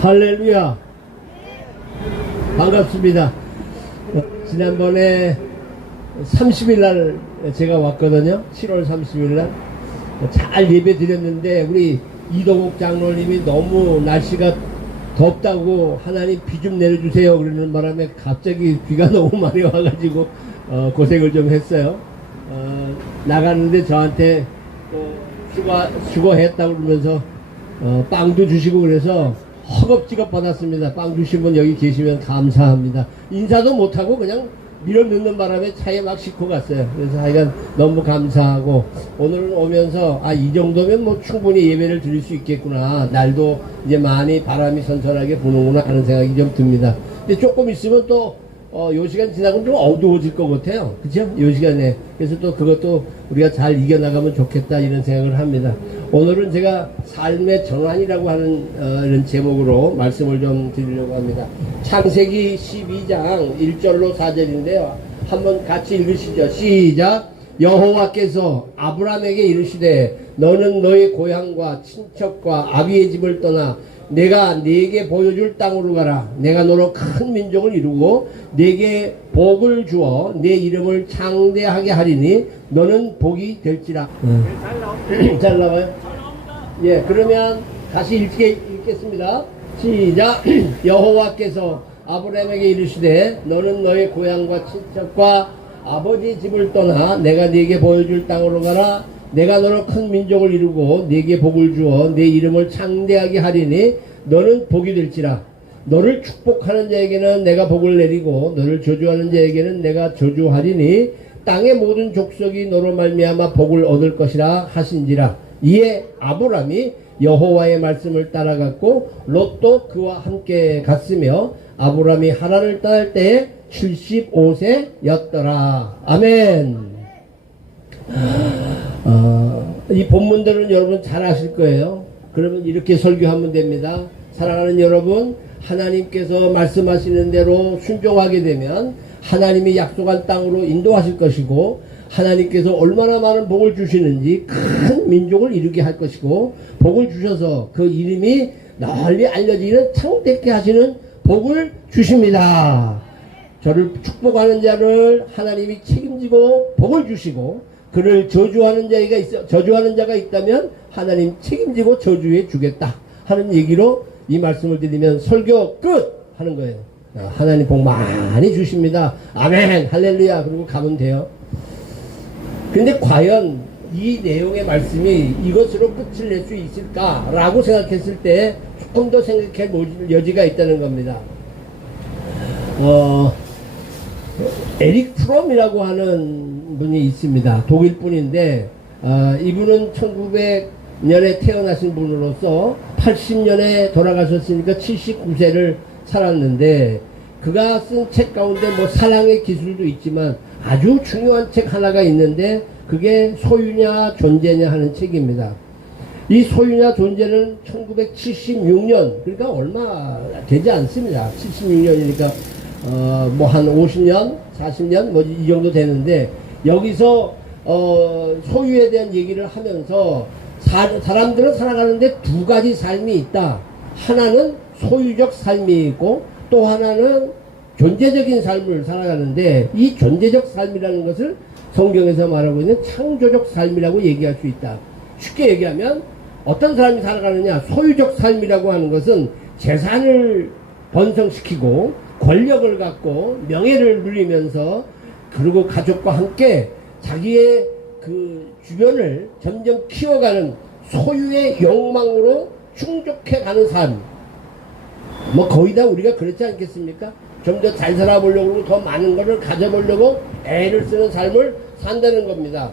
할렐루야. 반갑습니다. 지난번에 30일 날 제가 왔거든요. 7월 30일 날. 잘 예배 드렸는데 우리 이동욱 장로님이 너무 날씨가 덥다고 하나님 비 좀 내려주세요 그러는 바람에 갑자기 비가 너무 많이 와가지고 고생을 좀 했어요. 나가는데 저한테 수고했다고 그러면서 빵도 주시고 그래서 허겁지겁 받았습니다. 빵 주신 분 여기 계시면 감사합니다. 인사도 못하고 그냥 밀어넣는 바람에 차에 막 싣고 갔어요. 그래서 하여간 너무 감사하고 오늘 오면서 이 정도면 뭐 충분히 예배를 드릴 수 있겠구나. 날도 이제 많이 바람이 선선하게 부는구나 하는 생각이 좀 듭니다. 근데 조금 있으면 또 요 시간 지나면 좀 어두워질 것 같아요. 그죠? 요 시간에. 그래서 또 그것도 우리가 잘 이겨나가면 좋겠다 이런 생각을 합니다. 오늘은 제가 삶의 전환이라고 하는 이런 제목으로 말씀을 좀 드리려고 합니다. 창세기 12장 1절로 4절인데요. 한번 같이 읽으시죠. 시작. 여호와께서 아브라함에게 이르시되 너는 너의 고향과 친척과 아비의 집을 떠나 내가 네게 보여줄 땅으로 가라. 내가 너로 큰 민족을 이루고 네게 복을 주어 내 이름을 창대하게 하리니 너는 복이 될지라. 잘 나와요? 예, 그러면 다시 읽겠습니다. 시작. 여호와께서 아브라함에게 이르시되 너는 너의 고향과 친척과 아버지 집을 떠나 내가 네게 보여줄 땅으로 가라. 내가 너로 큰 민족을 이루고 네게 복을 주어 내 이름을 창대하게 하리니 너는 복이 될지라. 너를 축복하는 자에게는 내가 복을 내리고 너를 저주하는 자에게는 내가 저주하리니 땅의 모든 족속이 너로 말미암아 복을 얻을 것이라 하신지라. 이에 아브람이 여호와의 말씀을 따라갔고 롯도 그와 함께 갔으며 아브람이 하란을 떠날 때에 75세였더라. 아멘. 이 본문들은 여러분 잘 아실 거예요. 그러면 이렇게 설교하면 됩니다. 사랑하는 여러분, 하나님께서 말씀하시는 대로 순종하게 되면 하나님이 약속한 땅으로 인도하실 것이고 하나님께서 얼마나 많은 복을 주시는지 큰 민족을 이루게 할 것이고 복을 주셔서 그 이름이 널리 알려지는 창대케 하시는 복을 주십니다. 저를 축복하는 자를 하나님이 책임지고 복을 주시고 그를 저주하는 자가 있다면 하나님 책임지고 저주해 주겠다 하는 얘기로 이 말씀을 드리면 설교 끝 하는 거예요. 하나님 복 많이 주십니다. 아멘 할렐루야. 그리고 가면 돼요. 근데 과연 이 내용의 말씀이 이것으로 끝을 낼 수 있을까라고 생각했을 때 조금 더 생각할 여지가 있다는 겁니다. 에릭 프롬이라고 하는 분이 있습니다. 독일 분인데 이분은 1900년에 태어나신 분으로서 80년에 돌아가셨으니까 79세를 살았는데 그가 쓴 책 가운데 뭐 사랑의 기술도 있지만 아주 중요한 책 하나가 있는데 그게 소유냐 존재냐 하는 책입니다. 이 소유냐 존재는 1976년 그러니까 얼마 되지 않습니다. 76년이니까 뭐 한 50년 40년 뭐 이 정도 되는데 여기서 소유에 대한 얘기를 하면서 사람들은 살아가는데 두 가지 삶이 있다. 하나는 소유적 삶이 있고 또 하나는 존재적인 삶을 살아가는데 이 존재적 삶이라는 것을 성경에서 말하고 있는 창조적 삶이라고 얘기할 수 있다. 쉽게 얘기하면 어떤 사람이 살아가느냐. 소유적 삶이라고 하는 것은 재산을 번성시키고 권력을 갖고 명예를 누리면서 그리고 가족과 함께 자기의 그 주변을 점점 키워가는 소유의 욕망으로 충족해가는 삶. 뭐 거의 다 우리가 그렇지 않겠습니까? 좀 더 잘 살아보려고 그러고 더 많은 것을 가져보려고 애를 쓰는 삶을 산다는 겁니다.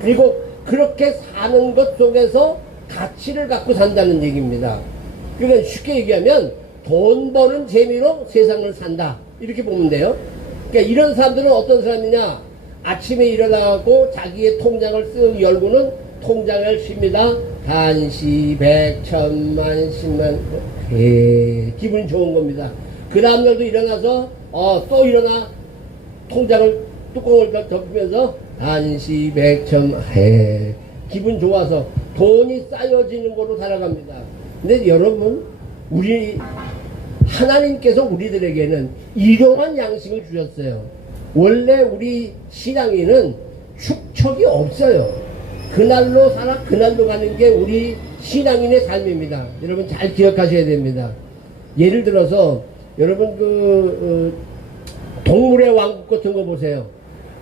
그리고 그렇게 사는 것 속에서 가치를 갖고 산다는 얘기입니다. 그러니까 쉽게 얘기하면 돈 버는 재미로 세상을 산다. 이렇게 보면 돼요. 그러니까 이런 사람들은 어떤 사람이냐. 아침에 일어나고 자기의 통장을 쓱 열고는 통장을 씁니다. 한시, 백, 천만, 십만. 기분이 좋은 겁니다. 그 다음날도 일어나서 또 일어나 통장을 뚜껑을 덮으면서 한시, 백, 천, 기분 좋아서 돈이 쌓여지는 걸로 살아갑니다. 근데 여러분 우리 하나님께서 우리들에게는 일용한 양식을 주셨어요. 원래 우리 신앙인은 축척이 없어요. 그날로 살아 그날로 가는 게 우리 신앙인의 삶입니다. 여러분 잘 기억하셔야 됩니다. 예를 들어서 여러분 동물의 왕국 같은 거 보세요.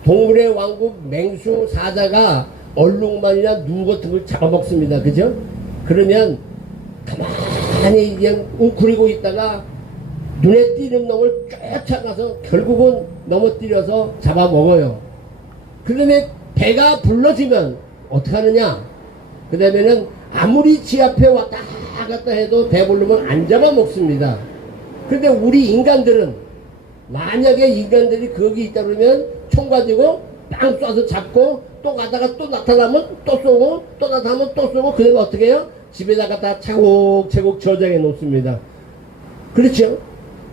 동물의 왕국 맹수 사자가 얼룩말이나 누 같은 걸 잡아먹습니다. 그죠? 그러면 가만히 그냥 웅크리고 있다가 눈에 띄는 놈을 쫓아가서 결국은 넘어뜨려서 잡아먹어요. 그다음에 배가 불러지면 어떡하느냐? 그 다음에는 아무리 지 앞에 왔다 갔다 해도 배 부르면 안 잡아먹습니다. 근데 우리 인간들은 만약에 인간들이 거기 있다 그러면 총 가지고 빵 쏴서 잡고 또 가다가 또 나타나면 또 쏘고 또 나타나면 또 쏘고 그다음에 어떻게 해요? 집에다가 다 차곡차곡 저장해 놓습니다. 그렇죠?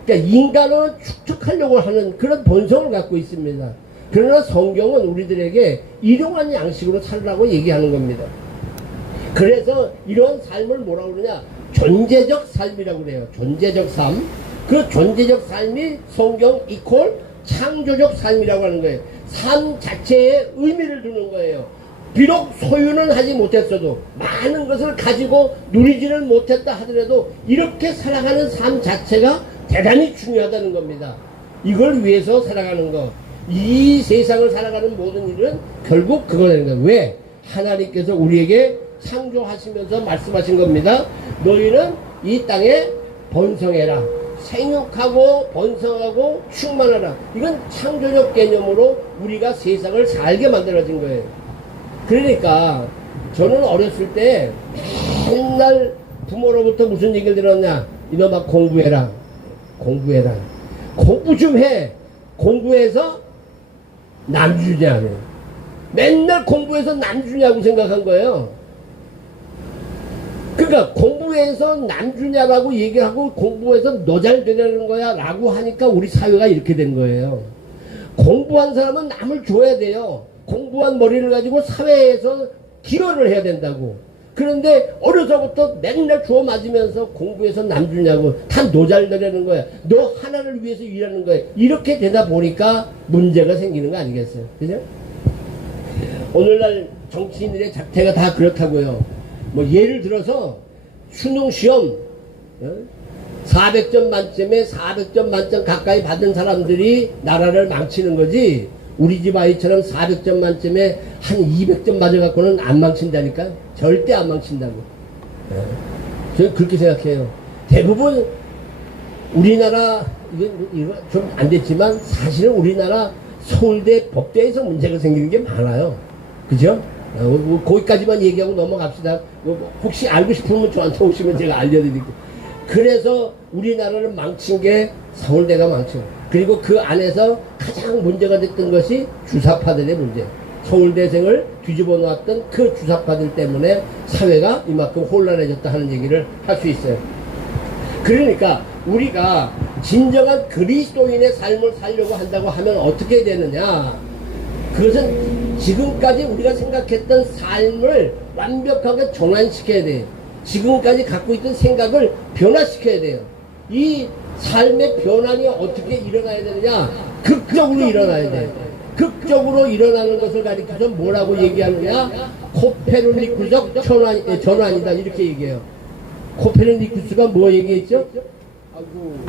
그러니까 인간은 축적하려고 하는 그런 본성을 갖고 있습니다. 그러나 성경은 우리들에게 일용한 양식으로 살라고 얘기하는 겁니다. 그래서 이런 삶을 뭐라고 그러냐? 존재적 삶이라고 그래요. 존재적 삶. 그 존재적 삶이 성경 이퀄 창조적 삶이라고 하는 거예요. 삶 자체에 의미를 두는 거예요. 비록 소유는 하지 못했어도 많은 것을 가지고 누리지는 못했다 하더라도 이렇게 살아가는 삶 자체가 대단히 중요하다는 겁니다. 이걸 위해서 살아가는 것. 이 세상을 살아가는 모든 일은 결국 그거라는 거예요. 왜? 하나님께서 우리에게 창조하시면서 말씀하신 겁니다. 너희는 이 땅에 번성해라. 생육하고 번성하고 충만하라. 이건 창조적 개념으로 우리가 세상을 살게 만들어진 거예요. 그러니까 저는 어렸을 때 맨날 부모로부터 무슨 얘기를 들었냐? 이놈아 공부해라. 공부해라. 공부 좀 해. 공부해서 남주냐. 맨날 공부해서 남주냐고 생각한 거예요. 그러니까 공부해서 남주냐라고 얘기하고 공부해서 너 잘 되려는 거야 라고 하니까 우리 사회가 이렇게 된 거예요. 공부한 사람은 남을 줘야 돼요. 공부한 머리를 가지고 사회에서 기여를 해야 된다고. 그런데 어려서부터 맨날 주워 맞으면서 공부해서 남주냐고 다 너 잘 되려는 거야. 너 하나를 위해서 일하는 거야. 이렇게 되다 보니까 문제가 생기는 거 아니겠어요? 그죠? 오늘날 정치인들의 작태가 다 그렇다고요. 뭐 예를 들어서 수능 시험 400점 만점에 400점 만점 가까이 받은 사람들이 나라를 망치는 거지, 우리 집 아이처럼 400점 만점에 한 200점 맞아갖고는 안 망친다니까. 절대 안 망친다고. 저는 그렇게 생각해요. 대부분 우리나라 이거 좀 안 됐지만 사실은 우리나라 서울대 법대에서 문제가 생기는 게 많아요. 그죠? 거기까지만 얘기하고 넘어갑시다. 혹시 알고 싶으면 저한테 오시면 제가 알려드릴게요. 그래서 우리나라를 망친 게 서울대가 망쳐. 그리고 그 안에서 가장 문제가 됐던 것이 주사파들의 문제. 서울대생을 뒤집어 놓았던 그 주사파들 때문에 사회가 이만큼 혼란해졌다 하는 얘기를 할 수 있어요. 그러니까 우리가 진정한 그리스도인의 삶을 살려고 한다고 하면 어떻게 되느냐? 그것은 지금까지 우리가 생각했던 삶을 완벽하게 전환시켜야 돼요. 지금까지 갖고 있던 생각을 변화시켜야 돼요. 이 삶의 변환이 어떻게 일어나야 되느냐? 극적으로 일어나야 돼요. 극적으로 일어나는 것을 가리켜서 뭐라고 얘기하느냐? 코페르니쿠스적 전환이다. 이렇게 얘기해요. 코페르니쿠스가 뭐 얘기했죠? 아이고,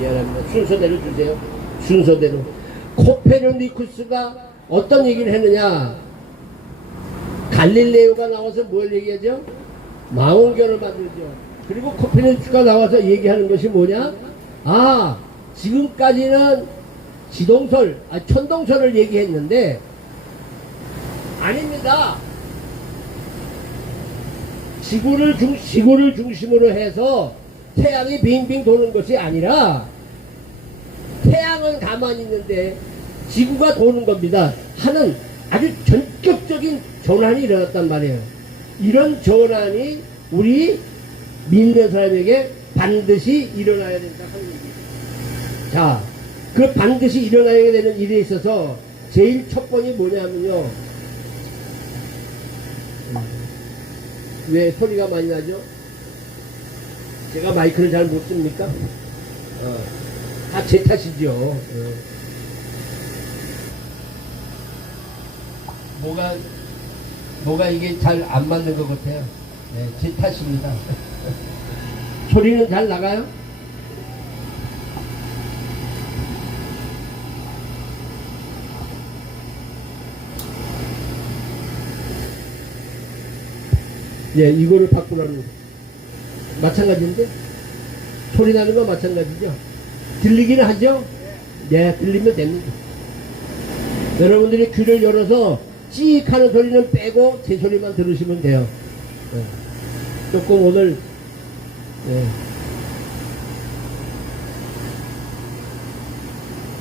미안합니다. 순서대로 주세요. 순서대로. 코페르니쿠스가 어떤 얘기를 했느냐? 갈릴레오가 나와서 뭘 얘기하죠? 망원경을 만들죠. 그리고 코페르니쿠스가 나와서 얘기하는 것이 뭐냐? 아, 지금까지는 천동설을 얘기했는데 아닙니다. 지구를 중심으로 해서 태양이 빙빙 도는 것이 아니라 태양은 가만히 있는데 지구가 도는 겁니다 하는 아주 전격적인 전환이 일어났단 말이에요. 이런 전환이 우리 믿는 사람에게 반드시 일어나야 된다 하는 얘기입니다. 자, 그 반드시 일어나야 되는 일에 있어서 제일 첫 번이 뭐냐면요, 왜 소리가 많이 나죠? 제가 마이크를 잘 못 씁니까? 다 제 탓이죠. 뭐가 이게 잘 안 맞는 것 같아요. 네, 제 탓입니다. 소리는 잘 나가요? 예, 이거를 바꾸라는 마찬가지인데 소리 나는 거 마찬가지죠. 들리기는 하죠? 네, 들리면 됩니다. 여러분들이 귀를 열어서 찌익 하는 소리는 빼고 제 소리만 들으시면 돼요. 네. 조금 오늘 네.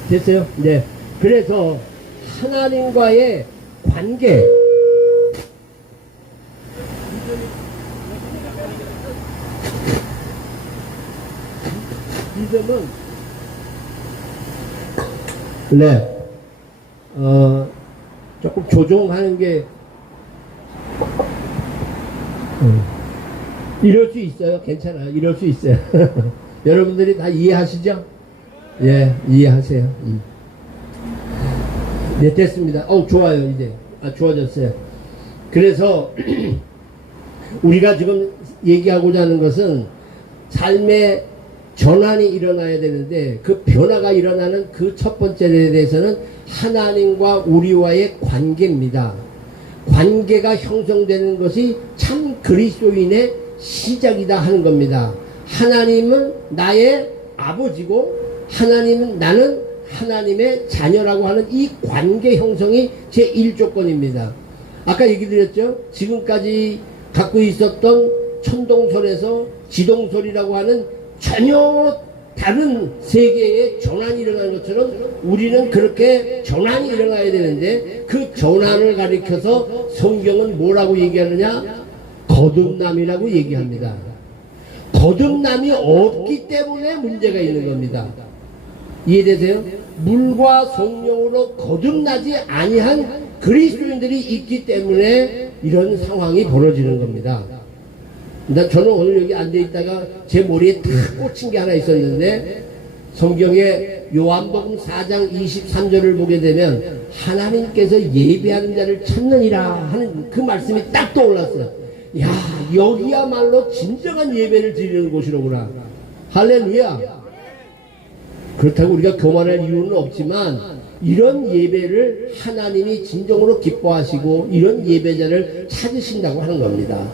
됐어요? 네. 그래서 하나님과의 관계 믿음은 네. 조금 조종하는 게 이럴 수 있어요. 괜찮아요. 이럴 수 있어요. 여러분들이 다 이해하시죠? 예, 이해하세요. 네, 됐습니다. 좋아요. 이제 좋아졌어요. 그래서 우리가 지금 얘기하고자 하는 것은 삶의 전환이 일어나야 되는데 그 변화가 일어나는 그 첫 번째에 대해서는 하나님과 우리와의 관계입니다. 관계가 형성되는 것이 참 그리스도인의 시작이다 하는 겁니다. 하나님은 나의 아버지고 하나님은 나는 하나님의 자녀라고 하는 이 관계 형성이 제1조건입니다. 아까 얘기 드렸죠? 지금까지 갖고 있었던 천동설에서 지동설이라고 하는 전혀 다른 세계의 전환이 일어나는 것처럼 우리는 그렇게 전환이 일어나야 되는데 그 전환을 가리켜서 성경은 뭐라고 얘기하느냐? 거듭남이라고 얘기합니다. 거듭남이 없기 때문에 문제가 있는 겁니다. 이해되세요? 물과 성령으로 거듭나지 아니한 그리스도인들이 있기 때문에 이런 상황이 벌어지는 겁니다. 저는 오늘 여기 앉아있다가 제 머리에 탁 꽂힌 게 하나 있었는데 성경에 요한복음 4장 23절을 보게 되면 하나님께서 예배하는 자를 찾느니라 하는 그 말씀이 딱 떠올랐어요. 야, 여기야말로 진정한 예배를 드리는 곳이로구나. 할렐루야. 그렇다고 우리가 교만할 이유는 없지만 이런 예배를 하나님이 진정으로 기뻐하시고 이런 예배자를 찾으신다고 하는 겁니다.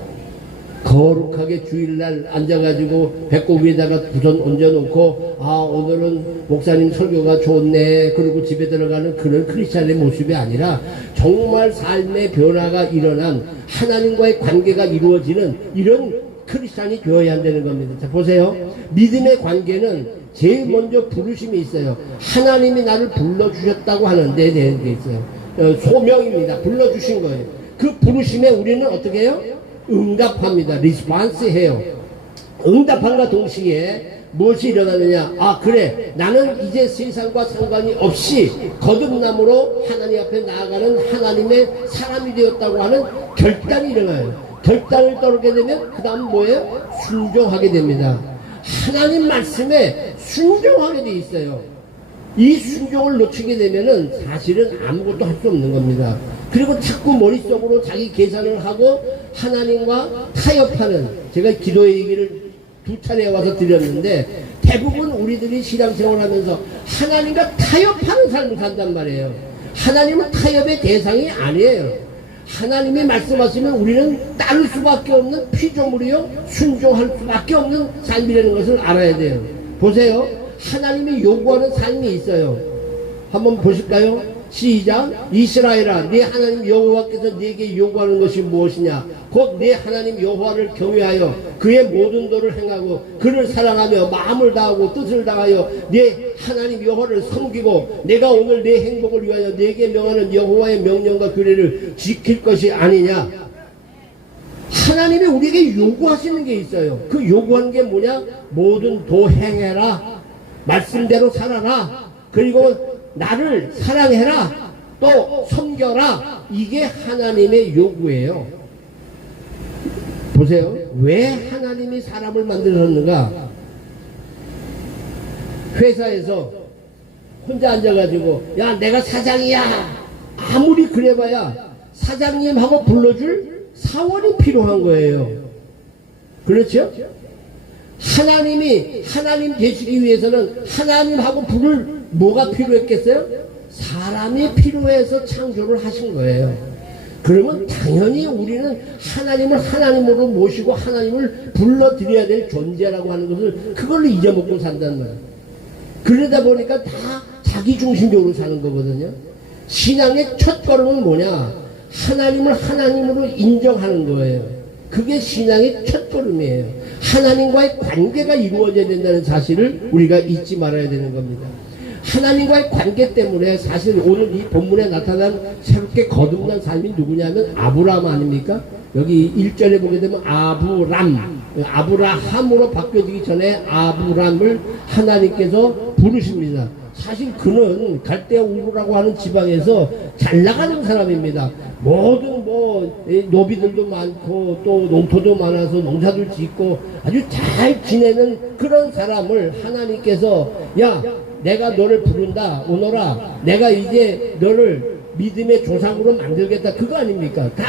거룩하게 주일날 앉아가지고 배꼽 위에다가 부전 얹어놓고 오늘은 목사님 설교가 좋네 그리고 집에 들어가는 그런 크리스찬의 모습이 아니라 정말 삶의 변화가 일어난 하나님과의 관계가 이루어지는 이런 크리스찬이 되어야 한다는 겁니다. 자, 보세요. 믿음의 관계는 제일 먼저 부르심이 있어요. 하나님이 나를 불러주셨다고 하는데 되는 게 있어요. 소명입니다. 불러주신 거예요. 그 부르심에 우리는 어떻게 해요? 응답합니다. 리스폰스 해요. 응답함과 동시에 무엇이 일어나느냐? 그래. 나는 이제 세상과 상관이 없이 거듭남으로 하나님 앞에 나아가는 하나님의 사람이 되었다고 하는 결단이 일어나요. 결단을 따르게 되면 그 다음 뭐예요? 순종하게 됩니다. 하나님 말씀에 순종하게 돼 있어요. 이 순종을 놓치게 되면은 사실은 아무것도 할 수 없는 겁니다. 그리고 자꾸 머릿속으로 자기 계산을 하고 하나님과 타협하는, 제가 기도의 얘기를 2차례 와서 드렸는데 대부분 우리들이 신앙생활 하면서 하나님과 타협하는 삶을 산단 말이에요. 하나님은 타협의 대상이 아니에요. 하나님이 말씀하시면 우리는 따를 수밖에 없는 피조물이요 순종할 수밖에 없는 삶이라는 것을 알아야 돼요. 보세요. 하나님이 요구하는 삶이 있어요. 한번 보실까요? 시작. 이스라엘아, 네 하나님 여호와께서 네게 요구하는 것이 무엇이냐? 곧 네 하나님 여호와를 경외하여 그의 모든 도를 행하고 그를 사랑하며 마음을 다하고 뜻을 다하여 네 하나님 여호와를 섬기고 내가 오늘 네 행복을 위하여 네게 명하는 여호와의 명령과 규례를 지킬 것이 아니냐? 하나님이 우리에게 요구하시는 게 있어요. 그 요구하는 게 뭐냐? 모든 도 행해라, 말씀대로 살아라, 그리고 나를 사랑해라, 또 섬겨라. 이게 하나님의 요구예요. 보세요. 왜 하나님이 사람을 만들었는가? 회사에서 혼자 앉아가지고 야 내가 사장이야 아무리 그래봐야 사장님하고 불러줄 사원이 필요한 거예요. 그렇죠? 하나님이 하나님 되시기 위해서는 하나님하고 부를 뭐가 필요했겠어요? 사람이 필요해서 창조를 하신 거예요. 그러면 당연히 우리는 하나님을 하나님으로 모시고 하나님을 불러드려야 될 존재라고 하는 것을 그걸로 잊어먹고 산단 말이에요. 그러다 보니까 다 자기 중심적으로 사는 거거든요. 신앙의 첫 걸음은 뭐냐? 하나님을 하나님으로 인정하는 거예요. 그게 신앙의 첫 걸음이에요. 하나님과의 관계가 이루어져야 된다는 사실을 우리가 잊지 말아야 되는 겁니다. 하나님과의 관계 때문에 사실 오늘 이 본문에 나타난 새롭게 거듭난 삶이 누구냐면 아브라함 아닙니까? 여기 1절에 보게 되면 아브라함으로 바뀌어지기 전에 아브람을 하나님께서 부르십니다. 사실 그는 갈대아 우르라고 하는 지방에서 잘 나가는 사람입니다. 모든 노비들도 많고 또 농토도 많아서 농사도 짓고 아주 잘 지내는 그런 사람을 하나님께서 야 내가 너를 부른다 오너라 내가 이제 너를 믿음의 조상으로 만들겠다 그거 아닙니까? 다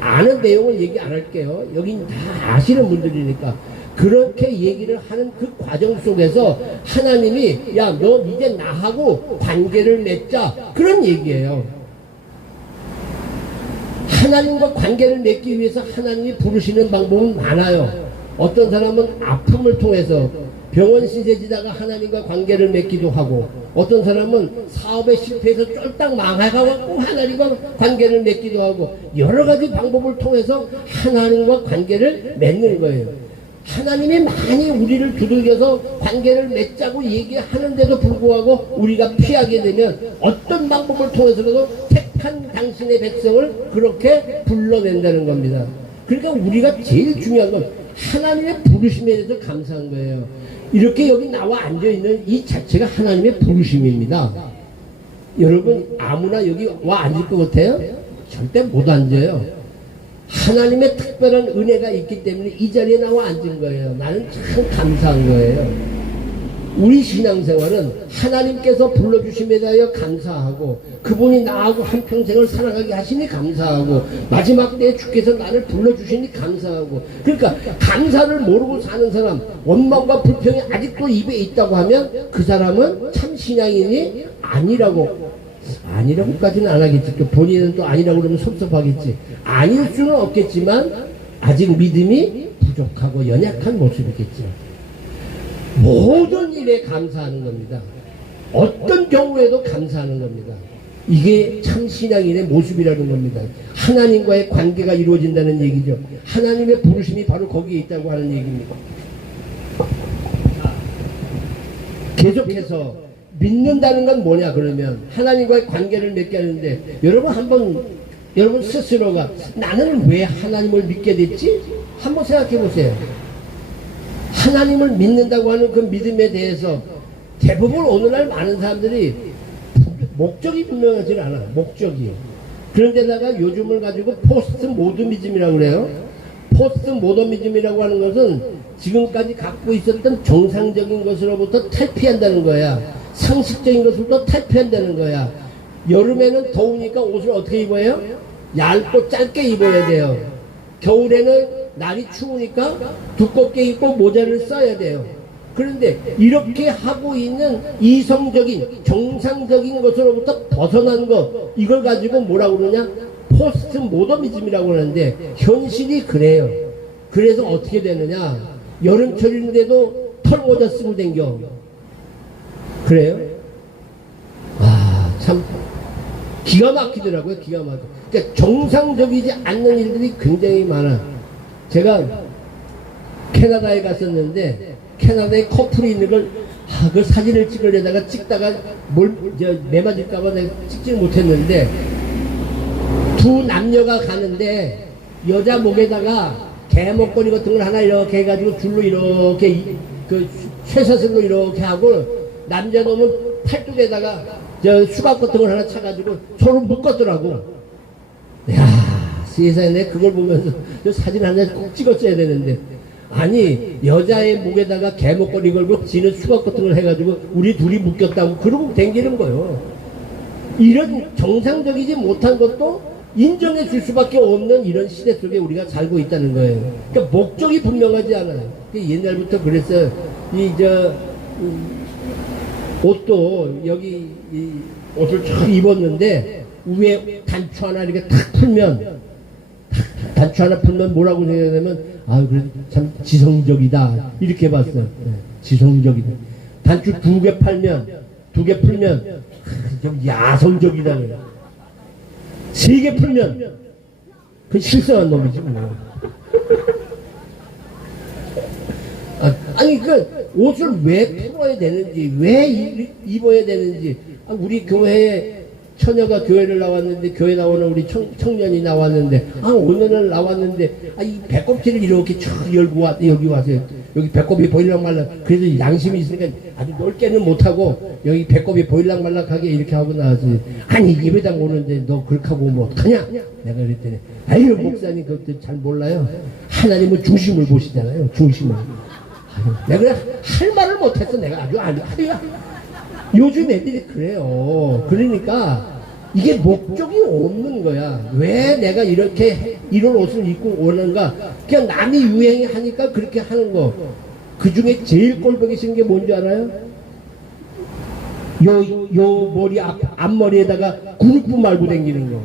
아는 내용을 얘기 안 할게요. 여긴 다 아시는 분들이니까 그렇게 얘기를 하는 그 과정 속에서 하나님이 야 너 이제 나하고 관계를 맺자 그런 얘기예요. 하나님과 관계를 맺기 위해서 하나님이 부르시는 방법은 많아요. 어떤 사람은 아픔을 통해서 병원 신세지다가 하나님과 관계를 맺기도 하고 어떤 사람은 사업에 실패해서 쫄딱 망해가고 하나님과 관계를 맺기도 하고 여러 가지 방법을 통해서 하나님과 관계를 맺는 거예요. 하나님이 많이 우리를 두들겨서 관계를 맺자고 얘기하는데도 불구하고 우리가 피하게 되면 어떤 방법을 통해서라도 택한 당신의 백성을 그렇게 불러낸다는 겁니다. 그러니까 우리가 제일 중요한 건 하나님의 부르심에 대해서 감사한 거예요. 이렇게 여기 나와 앉아있는 이 자체가 하나님의 부르심입니다. 여러분 아무나 여기 와 앉을 것 같아요? 절대 못 앉아요. 하나님의 특별한 은혜가 있기 때문에 이 자리에 나와 앉은 거예요. 나는 참 감사한 거예요. 우리 신앙생활은 하나님께서 불러주심에 대하여 감사하고 그분이 나하고 한평생을 살아가게 하시니 감사하고 마지막 때에 주께서 나를 불러주시니 감사하고 그러니까 감사를 모르고 사는 사람 원망과 불평이 아직도 입에 있다고 하면 그 사람은 참 신앙인이 아니라고까지는 안 하겠지. 또 본인은 또 아니라고 그러면 섭섭하겠지. 아닐 수는 없겠지만 아직 믿음이 부족하고 연약한 모습이겠죠. 모든 일에 감사하는 겁니다. 어떤 경우에도 감사하는 겁니다. 이게 참 신앙인의 모습이라는 겁니다. 하나님과의 관계가 이루어진다는 얘기죠. 하나님의 부르심이 바로 거기에 있다고 하는 얘기입니다. 계속해서 믿는다는 건 뭐냐 그러면 하나님과의 관계를 맺게 하는데 여러분 스스로가 나는 왜 하나님을 믿게 됐지? 한번 생각해 보세요. 하나님을 믿는다고 하는 그 믿음에 대해서 대부분 오늘날 많은 사람들이 목적이 분명하지 않아. 목적이. 그런데다가 요즘을 가지고 포스트 모더니즘이라고 그래요. 포스트 모더니즘이라고 하는 것은 지금까지 갖고 있었던 정상적인 것으로부터 탈피한다는 거야. 상식적인 것으로부터 탈피한다는 거야. 여름에는 더우니까 옷을 어떻게 입어요? 얇고 짧게 입어야 돼요. 겨울에는 날이 추우니까 두껍게 입고 모자를 써야 돼요. 그런데 이렇게 하고 있는 이성적인 정상적인 것으로부터 벗어난 것 이걸 가지고 뭐라고 그러냐? 포스트 모더니즘이라고 하는데 현실이 그래요. 그래서 어떻게 되느냐? 여름철인데도 털모자 쓰고 댕겨. 그래요? 참 기가 막히더라고요. 기가 막혀. 그러니까 정상적이지 않는 일들이 굉장히 많아. 제가 캐나다에 갔었는데 캐나다에 커플이 있는 걸 그 사진을 찍으려다가 찍다가 매 맞을까봐 내가 찍지 못했는데 두 남녀가 가는데 여자 목에다가 개목걸이 같은 걸 하나 이렇게 해가지고 줄로 이렇게 그 쇠사슬로 이렇게 하고 남자 놈은 팔뚝에다가 수갑 같은 걸 하나 차가지고 서로 묶었더라고. 야 세상에 내가 그걸 보면서 저 사진 한 장 꼭 찍었어야 되는데. 아니, 여자의 목에다가 개목걸이 걸고 지는 수갑 같은 걸 해가지고 우리 둘이 묶였다고 그러고 댕기는 거예요. 이런 정상적이지 못한 것도 인정해 줄 수밖에 없는 이런 시대 속에 우리가 살고 있다는 거예요. 그러니까 목적이 분명하지 않아요. 옛날부터 그랬어요. 옷도 여기 옷을 쫙 입었는데 위에 단추 하나 이렇게 탁 풀면 단추 하나 풀면 뭐라고 생각하냐면 그래도 참 지성적이다 이렇게 봤어요. 네, 지성적이다. 단추 두 개 풀면 좀 야성적이다 그래요. 세 개 풀면 그 실성한 놈이지 뭐. 아니 그 옷을 왜 풀어야 되는지, 왜 입어야 되는지. 우리 교회에 처녀가 교회를 나왔는데, 교회 나오는 우리 청년이 나왔는데, 오늘은 나왔는데, 이 배꼽티를 이렇게 쭉 열고 여기 와서, 여기 배꼽이 보일락 말락, 그래도 양심이 있으니까 아주 넓게는 못하고, 여기 배꼽이 보일락 말락하게 이렇게 하고 나왔지. 아니, 예배당 오는데 너 그렇게 하고 뭐 어떡하냐? 내가 그랬더니, 아유, 목사님 그것도 잘 몰라요. 하나님은 중심을 보시잖아요, 중심을. 내가 할 말을 못했어, 내가 아주. 요즘 애들이 그래요. 그러니까 이게 목적이 없는 거야. 왜 내가 이런 옷을 입고 오는가? 그냥 남이 유행하니까 그렇게 하는 거. 그 중에 제일 꼴보기 싫은 게 뭔지 알아요? 요 머리 앞머리에다가 구르프 말고 다니는 거.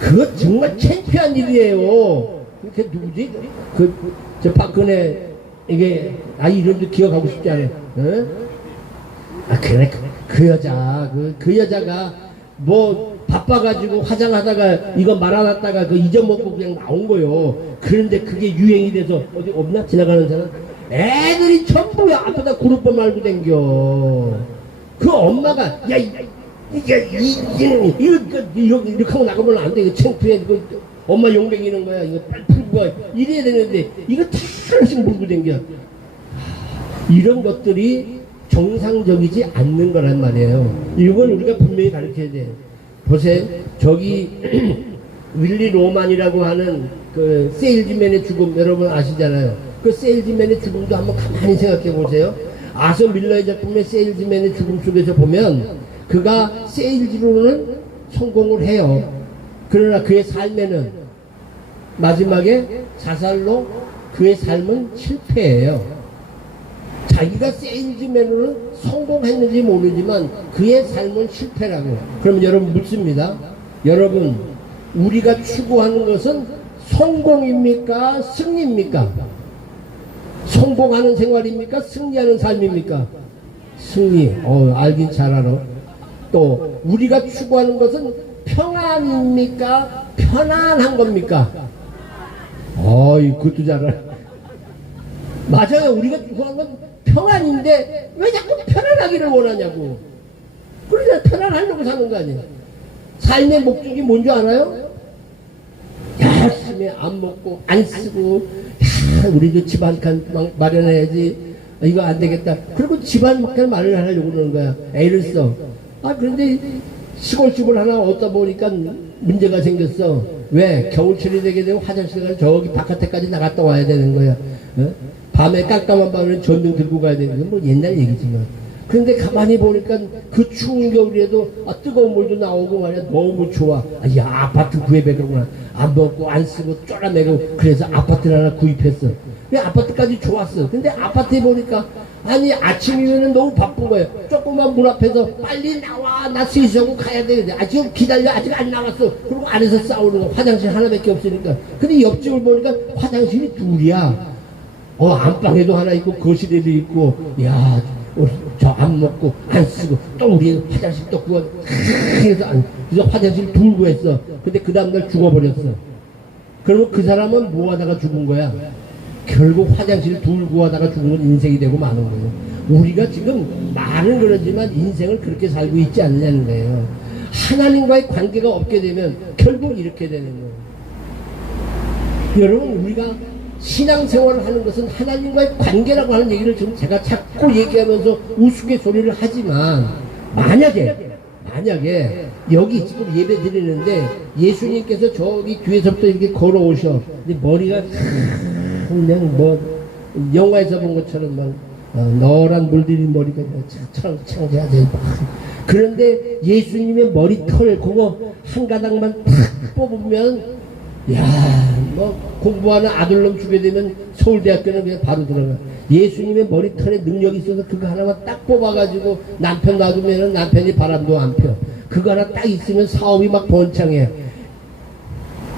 그거 정말 창피한 일이에요. 그게 누구지? 저 박근혜, 이게, 이름도 기억하고 싶지 않아요. 어? 그래, 그 여자가 뭐 바빠가지고 화장하다가 이거 말아놨다가 잊어먹고 그냥 나온 거요. 그런데 그게 유행이 돼서 어디 없나? 지나가는 사람? 애들이 전부 앞에다 구르빠 말고 댕겨. 그 엄마가, 이렇게 하고 나가면 안 돼. 이거 창피해. 엄마 용병이는 거야. 이거 빨리 풀고 가. 이래야 되는데, 이거 다 하나씩 물고 댕겨. 이런 것들이 정상적이지 않는 거란 말이에요. 이건 우리가 분명히 가르쳐야 돼요. 보세요. 저기 윌리 로만이라고 하는 그 세일즈맨의 죽음 여러분 아시잖아요. 그 세일즈맨의 죽음도 한번 가만히 생각해 보세요. 아서 밀러의 작품의 세일즈맨의 죽음 속에서 보면 그가 세일즈로는 성공을 해요. 그러나 그의 삶에는 마지막에 자살로 그의 삶은 실패해요. 자기가 세일즈맨으로는 성공했는지 모르지만 그의 삶은 실패라고. 그럼 여러분 묻습니다. 여러분, 우리가 추구하는 것은 성공입니까? 승리입니까? 성공하는 생활입니까? 승리하는 삶입니까? 승리. 알긴 잘 알아. 또 우리가 추구하는 것은 평안입니까? 편안한 겁니까? 그것도 잘 알아. 맞아요. 우리가 추구하는 건 평안인데 왜 자꾸 편안하기를 원하냐고. 그러자 편안하려고 사는 거 아니에요. 삶의 목적이 뭔지 알아요? 열심히 안 먹고 안 쓰고, 우리도 집 한 칸 마련해야지. 이거 안 되겠다. 그리고 집 한 칸 마련하려고 그러는 거야. 애를 써. 그런데 시골집을 하나 얻다 보니까 문제가 생겼어. 왜? 겨울철이 되게 되면 화장실을 저기 바깥에까지 나갔다 와야 되는 거야. 밤에 깜깜한 밤에 전등 들고 가야 되는 건 뭐 옛날 얘기지만. 그런데 가만히 보니까 그 추운 겨울에도 뜨거운 물도 나오고 말이야. 너무 좋아. 아파트 구해배구나. 안 먹고 안 쓰고 쫄아매고. 그래서 아파트를 하나 구입했어. 왜 아파트까지 좋았어. 근데 아파트에 보니까 아침이면 너무 바쁜 거예요. 조그만 문 앞에서 빨리 나와. 나 세수하고 가야 되는데 지금 기다려. 아직 안 나왔어. 그리고 안에서 싸우는 거. 화장실 하나밖에 없으니까. 근데 옆집을 보니까 화장실이 둘이야. 안방에도 하나 있고 거실에도 있고. 저 안 먹고 안 쓰고 또 우리 화장실 또 구워. 그래서 화장실 둘 구했어. 근데 그 다음날 죽어버렸어. 그러면 그 사람은 뭐 하다가 죽은 거야? 결국 화장실 둘 구하다가 죽은 건 인생이 되고 마는 거예요. 우리가 지금 말은 그러지만 인생을 그렇게 살고 있지 않냐는 거예요. 하나님과의 관계가 없게 되면 결국 이렇게 되는 거예요. 여러분, 우리가 신앙생활을 하는 것은 하나님과의 관계라고 하는 얘기를 지금 제가 자꾸 얘기하면서 우스갯소리를 하지만, 만약에 만약에 여기 지금 예배 드리는데 예수님께서 저기 뒤에서부터 이렇게 걸어오셔. 근데 머리가 그냥 뭐 영화에서 본 것처럼 막 너란 물들인 머리가 창창해야. 그런데 예수님의 머리털 그거 한 가닥만 탁 뽑으면, 야, 뭐 공부하는 아들놈 주게 되면 서울대학교는 그냥 바로 들어가. 예수님의 머리털에 능력이 있어서 그거 하나만 딱 뽑아가지고 남편 놔두면 남편이 바람도 안 펴. 그거 하나 딱 있으면 사업이 막 번창해.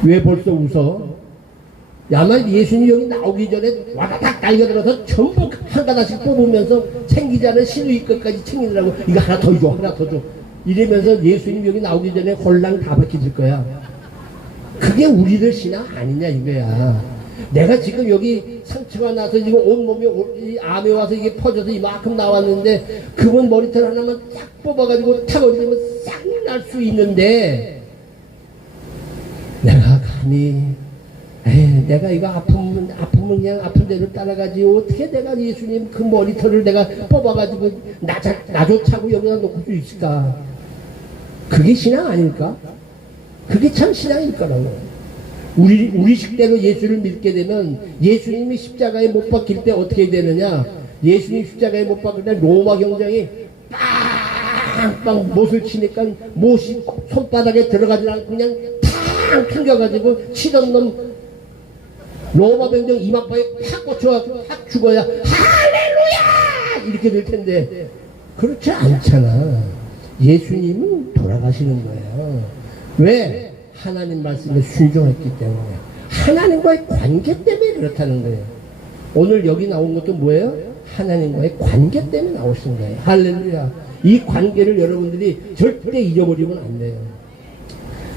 왜 벌써 웃어? 야만 예수님 여기 나오기 전에 와다닥 달려들어서 전부 한 가닥씩 뽑으면서 챙기지 않은 신우이 것까지 챙기느라고 이거 하나 더 줘, 하나 더 줘. 이러면서 예수님 여기 나오기 전에 홀랑 다 벗겨질 거야. 그게 우리들 신앙 아니냐 이거야. 내가 지금 여기 상처가 나서 지금 온몸이 암에 와서 이게 퍼져서 이만큼 나왔는데 그분 머리털 하나만 딱 뽑아가지고 탁 올리면 싹 날 수 있는데 내가 감히 내가 이거 아프면 그냥 아픈 대로 따라가지 어떻게 내가 예수님 그 머리털을 내가 뽑아가지고 나조차고 여기다 놓을 수 있을까? 그게 신앙 아닐까? 그게 참 신앙일 거라고. 우리 식대로 예수를 믿게 되면 예수님이 십자가에 못 박힐 때 어떻게 되느냐? 예수님 십자가에 못 박힐 때 로마 경장이 빵빵 못을 치니까 못이 손바닥에 들어가지 않고 그냥 탕 튕겨가지고 치던 놈 로마 병정 이마파에 팍 꽂혀가지고 팍 죽어야 할렐루야! 이렇게 될 텐데 그렇지 않잖아. 예수님은 돌아가시는 거예요. 왜? 하나님 말씀에 순종했기 때문에, 하나님과의 관계 때문에 그렇다는 거예요. 오늘 여기 나온 것도 뭐예요? 하나님과의 관계 때문에 나오신 거예요. 할렐루야. 이 관계를 여러분들이 절대 잊어버리면 안 돼요.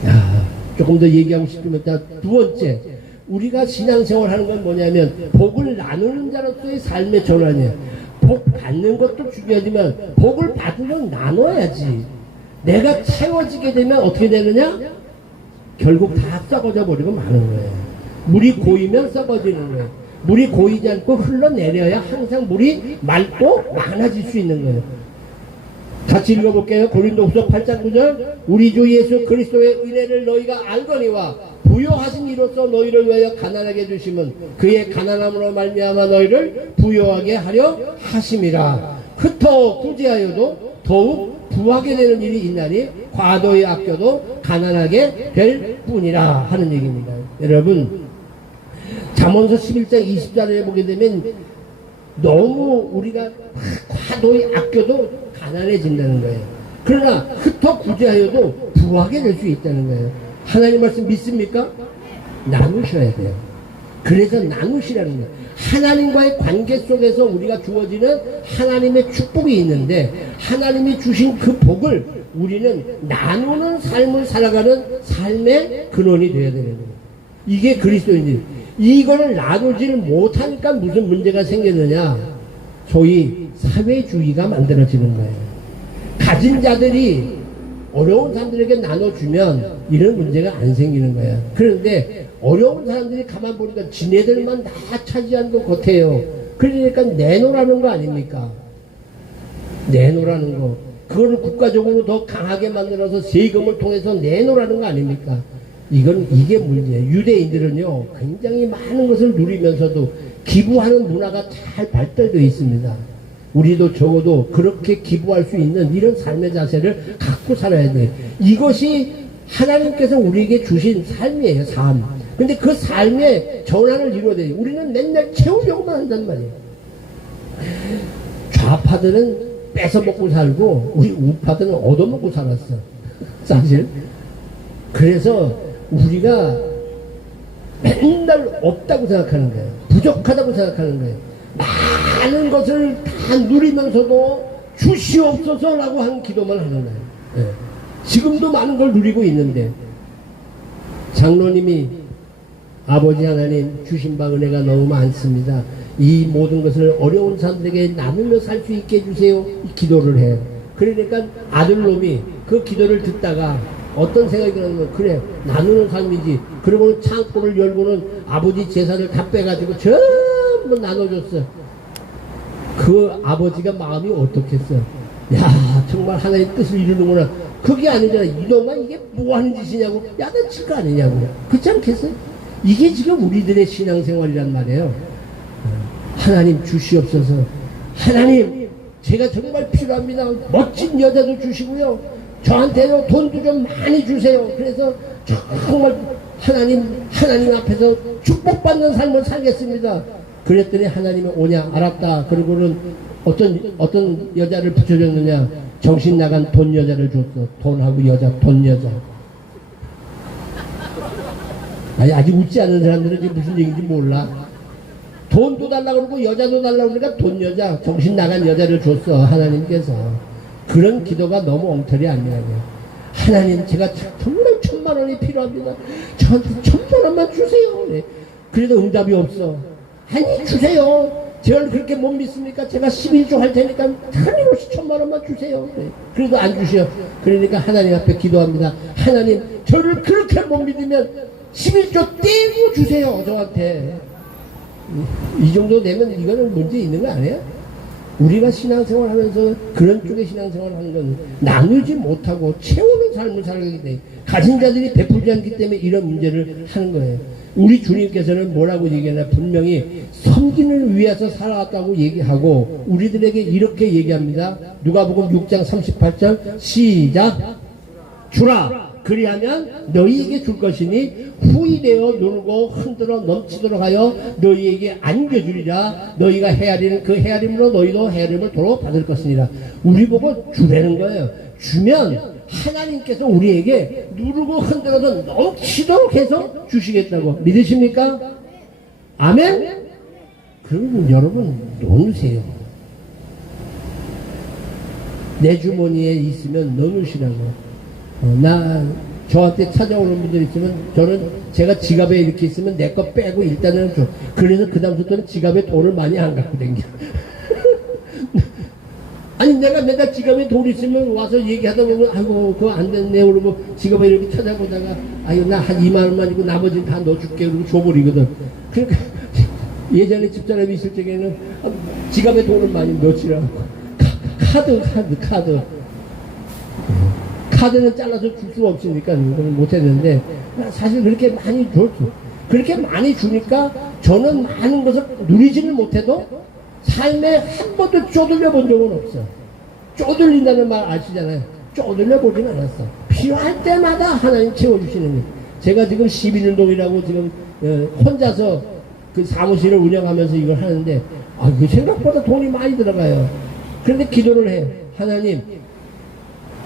야, 조금 더 얘기하고 싶으면 두 번째, 우리가 신앙생활 하는 건 뭐냐면 복을 나누는 자로서의 삶의 전환이에요. 복 받는 것도 중요하지만 복을 받으면 나눠야지. 내가 채워지게 되면 어떻게 되느냐? 결국 다 썩어져 버리고 마는 거예요. 물이 고이면 썩어지는 거예요. 물이 고이지 않고 흘러내려야 항상 물이 맑고 많아질 수 있는 거예요. 같이 읽어볼게요. 고린도후서 8장 9절. 우리 주 예수 그리스도의 은혜를 너희가 알거니와 부요하신 이로써 너희를 위하여 가난하게 해주심은 그의 가난함으로 말미암아 너희를 부요하게 하려 하심이라. 흩어 구제하여도 더욱 부하게 되는 일이 있나니 과도히 아껴도 가난하게 될 뿐이라 하는 얘기입니다. 여러분, 잠언서 11장 20절에 보게 되면 너무 우리가 과도히 아껴도 가난해진다는 거예요. 그러나 흩어 구제하여도 부하게 될 수 있다는 거예요. 하나님 말씀 믿습니까? 나누셔야 돼요. 그래서 나누시라는 거예요. 하나님과의 관계 속에서 우리가 주어지는 하나님의 축복이 있는데 하나님이 주신 그 복을 우리는 나누는 삶을 살아가는 삶의 근원이 되어야 되는 거예요. 이게 그리스도인들. 이거를 나누지를 못하니까 무슨 문제가 생겼느냐? 소위 사회주의가 만들어지는 거예요. 가진 자들이 어려운 사람들에게 나눠주면 이런 문제가 안 생기는 거야. 그런데 어려운 사람들이 가만 보니까 지네들만 다 차지하는 것 같아요. 그러니까 내놓으라는 거 아닙니까? 내놓으라는 거. 그거를 국가적으로 더 강하게 만들어서 세금을 통해서 내놓으라는 거 아닙니까? 이게 문제예요. 유대인들은요, 굉장히 많은 것을 누리면서도 기부하는 문화가 잘 발달되어 있습니다. 우리도 적어도 그렇게 기부할 수 있는 이런 삶의 자세를 갖고 살아야 돼요. 이것이 하나님께서 우리에게 주신 삶이에요, 삶. 근데 그 삶의 전환을 이루어야 돼요. 우리는 맨날 채우려고만 한단 말이에요. 좌파들은 뺏어 먹고 살고 우리 우파들은 얻어먹고 살았어. 사실. 그래서 우리가 맨날 없다고 생각하는 거예요. 부족하다고 생각하는 거예요. 많은 것을 다 누리면서도 주시옵소서라고 하는 기도만 하는 거예요. 네. 지금도 많은 걸 누리고 있는데 장로님이 아버지 하나님 주신 바 은혜가 너무 많습니다. 이 모든 것을 어려운 사람들에게 나누며 살 수 있게 해주세요. 이 기도를 해요. 그러니까 아들놈이 그 기도를 듣다가 어떤 생각이 들었냐면 그래 나누는 삶이지. 그러고는 창고를 열고는 아버지 재산을 다 빼가지고 전부 나눠줬어. 그 아버지가 마음이 어떻겠어. 야 정말 하나님 뜻을 이루는구나. 그게 아니잖아. 이놈아 이게 뭐 하는 짓이냐고 야단칠 거 아니냐고. 그렇지 않겠어요? 이게 지금 우리들의 신앙생활이란 말이에요. 하나님 주시옵소서. 하나님 제가 정말 필요합니다. 멋진 여자도 주시고요. 저한테도 돈도 좀 많이 주세요. 그래서 정말 하나님 앞에서 축복받는 삶을 살겠습니다. 그랬더니 하나님이 오냐? 알았다. 그리고는 어떤 여자를 붙여줬느냐? 정신 나간 돈 여자를 줬어. 돈하고 여자, 돈 여자. 아니, 아직 웃지 않는 사람들은 지금 무슨 얘기인지 몰라. 돈도 달라고 그러고 여자도 달라고 그러니까 돈 여자, 정신 나간 여자를 줬어. 하나님께서. 그런 기도가 너무 엉터리 아니냐고요. 하나님 제가 정말 1,000,000원이 필요합니다. 저한테 1,000,000원만 주세요. 네. 그래도 응답이 없어. 아니 주세요. 제가 그렇게 못 믿습니까? 제가 11조 할 테니까 틀림없이 1,000,000원만 주세요. 네. 그래도 안 주셔. 그러니까 하나님 앞에 기도합니다. 하나님 저를 그렇게 못 믿으면 11조 떼고 주세요. 저한테. 이 정도 되면 이거는 문제 있는 거 아니에요? 우리가 신앙생활 하면서 그런 쪽의 신앙생활 하는 건 나누지 못하고 채우는 삶을 살게 돼. 가진 자들이 베풀지 않기 때문에 이런 문제를 하는 거예요. 우리 주님께서는 뭐라고 얘기하나? 분명히 섬기는 위해서 살아왔다고 얘기하고 우리들에게 이렇게 얘기합니다. 누가복음 6장 38절 시작. 주라. 그리하면 너희에게 줄 것이니 후이되어 누르고 흔들어 넘치도록 하여 너희에게 안겨주리라. 너희가 헤아리는 그 헤아림으로 너희도 헤아림을 도로 받을 것이니라. 우리 보고 주라는 거예요. 주면 하나님께서 우리에게 누르고 흔들어서 넘치도록 해서 주시겠다고. 믿으십니까? 아멘? 그러면 여러분 놓으세요. 내 주머니에 있으면 넣으시라고. 저한테 찾아오는 분들 있으면 저는 제가 지갑에 이렇게 있으면 내 거 빼고 일단은 줘. 그래서 그 다음부터는 지갑에 돈을 많이 안 갖고 댕겨. 아니 내가 맨날 지갑에 돈 있으면 와서 얘기하다 보면 아이고 그거 안 됐네 그러고 지갑에 이렇게 찾아보다가 아유 나 한 2만원만 있고 나머지는 다 넣어줄게 그러고 줘버리거든. 그러니까 예전에 집사람이 있을 적에는 지갑에 돈을 많이 넣지라고. 카드는 잘라서 줄 수가 없으니까 그건 못했는데 사실 그렇게 많이 줬죠. 그렇게 많이 주니까 저는 많은 것을 누리지는 못해도 삶에 한 번도 쪼들려 본 적은 없어. 쪼들린다는 말 아시잖아요. 쪼들려 보진 않았어. 필요할 때마다 하나님 채워주시는 거예요. 제가 지금 11운동이라고 지금 혼자서 그 사무실을 운영하면서 이걸 하는데 그 생각보다 돈이 많이 들어가요. 그런데 기도를 해요. 하나님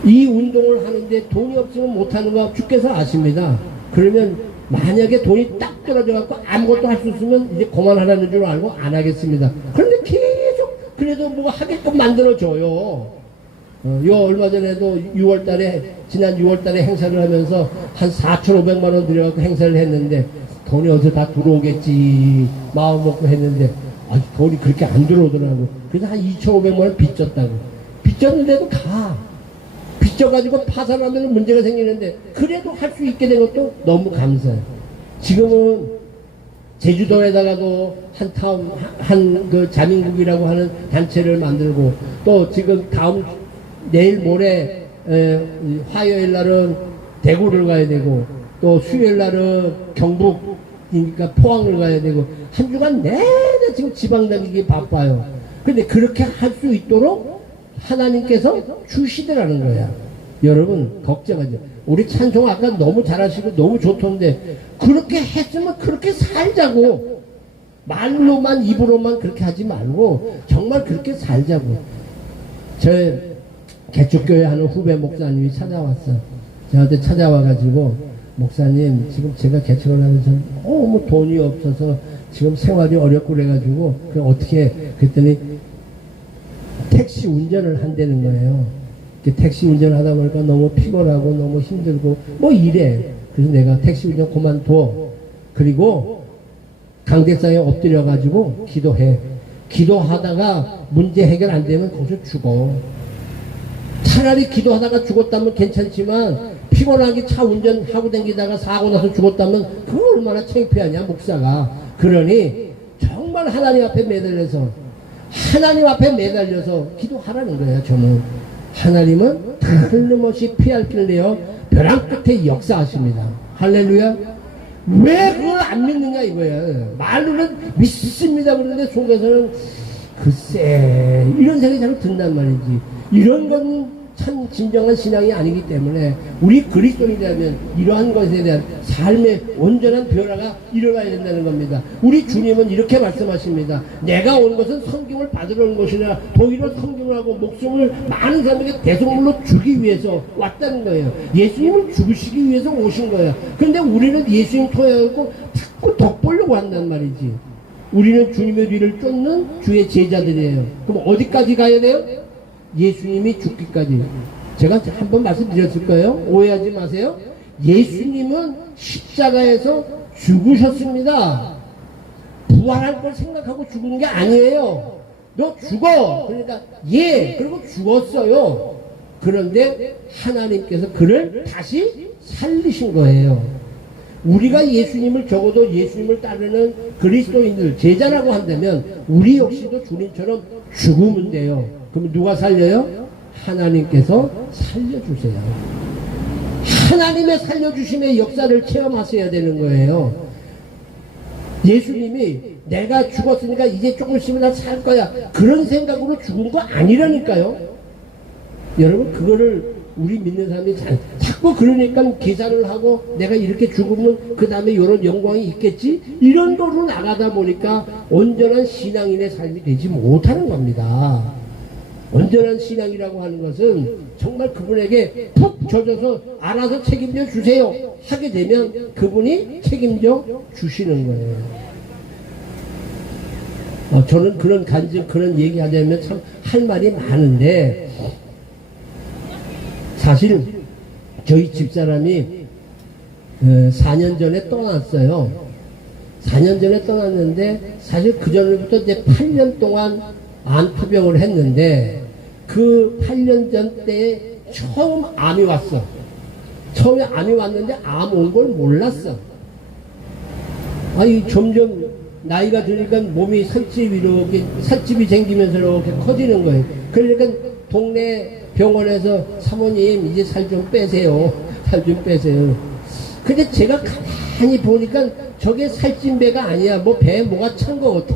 이 운동을 하는데 돈이 없으면 못하는 거 주께서 아십니다. 그러면 만약에 돈이 딱 떨어져 갖고 아무것도 할 수 없으면 이제 그만하라는 줄 알고 안 하겠습니다. 그런데 계속 그래도 뭐 하게끔 만들어줘요. 요 얼마 전에도 6월달에 지난 6월달에 행사를 하면서 한 4,500만원 들여갖고 행사를 했는데 돈이 어디서 다 들어오겠지 마음 먹고 했는데 돈이 그렇게 안 들어오더라고. 그래서 한 2,500만원 빚졌다고. 빚졌는데도 빚져가지고 파산하면 문제가 생기는데 그래도 할 수 있게 된 것도 너무 감사해요. 지금은 제주도에다가도 그 자민국이라고 하는 단체를 만들고 또 지금 내일 모레 화요일 날은 대구를 가야 되고 또 수요일 날은 경북이니까 포항을 가야 되고 한 주간 내내 지금 지방 다니기 바빠요. 근데 그렇게 할 수 있도록 하나님께서 주시더라는 거야. 여러분 걱정하죠. 우리 찬송 아까 너무 잘하시고 너무 좋던데 그렇게 했으면 그렇게 살자고. 말로만 입으로만 그렇게 하지 말고 정말 그렇게 살자고. 저 개척교회 하는 후배 목사님이 찾아왔어. 저한테 찾아와가지고 목사님 지금 제가 개척을 하면서 너무 돈이 없어서 지금 생활이 어렵고 그래가지고 어떻게 그랬더니 택시 운전을 한다는 거예요. 택시 운전을 하다 보니까 너무 피곤하고 너무 힘들고 뭐 이래. 그래서 내가 택시 운전 그만둬. 그리고 강대상에 엎드려가지고 기도해. 기도하다가 문제 해결 안 되면 거기서 죽어. 차라리 기도하다가 죽었다면 괜찮지만 피곤하게 차 운전하고 다니다가 사고 나서 죽었다면 그거 얼마나 창피하냐 목사가. 그러니 정말 하나님 앞에 매달려서 기도하라는 거예요. 저는 하나님은 틀림없이 피할 길을 내어 벼랑 끝에 역사하십니다. 할렐루야. 왜 그걸 안 믿느냐 이거예요. 말로는 믿습니다 그러는데 속에서는 글쎄 이런 생각이 자꾸 든단 말이지. 이런 건 참 진정한 신앙이 아니기 때문에 우리 그리스도인이라면 이러한 것에 대한 삶의 온전한 변화가 일어나야 된다는 겁니다. 우리 주님은 이렇게 말씀하십니다. 내가 온 것은 성경을 받으러 온 것이라 도리어 성경을 하고 목숨을 많은 사람에게 대속물로 주기 위해서 왔다는 거예요. 예수님을 죽으시기 위해서 오신 거예요. 그런데 우리는 예수님 토해갖고 자꾸 덕보려고 한단 말이지. 우리는 주님의 뒤를 쫓는 주의 제자들이에요. 그럼 어디까지 가야 돼요? 예수님이 죽기까지. 제가 한번 말씀드렸을 거예요. 오해하지 마세요. 예수님은 십자가에서 죽으셨습니다. 부활할 걸 생각하고 죽은 게 아니에요. 너 죽어. 그러니까 그리고 죽었어요. 그런데 하나님께서 그를 다시 살리신 거예요. 우리가 예수님을 적어도 예수님을 따르는 그리스도인들 제자라고 한다면 우리 역시도 주님처럼 죽으면 돼요. 그럼 누가 살려요? 하나님께서 살려주세요. 하나님의 살려주심의 역사를 체험하셔야 되는 거예요. 예수님이 내가 죽었으니까 이제 조금씩은 나 살 거야 그런 생각으로 죽은 거 아니라니까요. 여러분 그거를 우리 믿는 사람이 자꾸 그러니까 계산을 하고 내가 이렇게 죽으면 그 다음에 이런 영광이 있겠지 이런 거로 나가다 보니까 온전한 신앙인의 삶이 되지 못하는 겁니다. 온전한 신앙이라고 하는 것은 정말 그분에게 푹 젖어서 알아서 책임져 주세요 하게 되면 그분이 책임져 주시는 거예요. 저는 그런 얘기 하자면 참 할 말이 많은데 사실 저희 집사람이 4년 전에 떠났어요. 4년 전에 떠났는데 사실 그 전부터 이제 8년 동안 암투병을 했는데 그 8년 전 때에 처음 암이 왔어. 처음에 암이 왔는데 암 온 걸 몰랐어. 아니 점점 나이가 들니까 몸이 살집이 생기면서 이렇게 커지는 거예요. 그러니까 동네 병원에서 사모님 이제 살 좀 빼세요. 살 좀 빼세요. 근데 제가 가만히 보니까 저게 살찐 배가 아니야. 뭐 배에 뭐가 찬 거 같아.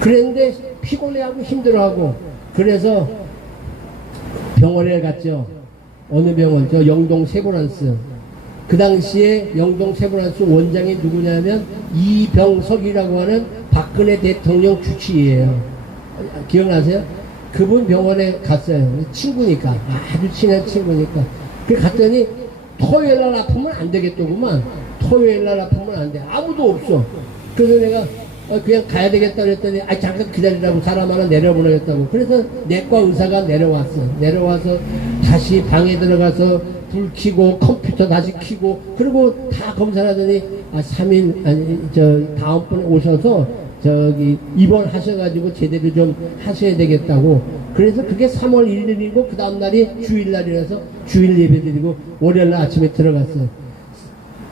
그랬는데 피곤해하고 힘들어하고 그래서 병원에 갔죠. 어느 병원? 저 영동 세브란스. 그 당시에 영동 세브란스 원장이 누구냐면 이병석이라고 하는 박근혜 대통령 주치의예요. 기억나세요? 그분 병원에 갔어요. 친구니까 아주 친한 친구니까. 그 갔더니 토요일날 아프면 안 되겠더구만. 토요일날 아프면 안 돼. 아무도 없어. 그래서 내가 그냥 가야 되겠다 그랬더니 잠깐 기다리라고 사람 하나 내려보내겠다고. 그래서 내과 의사가 내려와서 다시 방에 들어가서 불 켜고 컴퓨터 다시 켜고 그리고 다 검사를 하더니 3일 다음번에 오셔서 저기 입원하셔가지고 제대로 좀 하셔야 되겠다고. 그래서 그게 3월 1일이고 그 다음날이 주일날이라서 주일 예배드리고 월요일날 아침에 들어갔어요.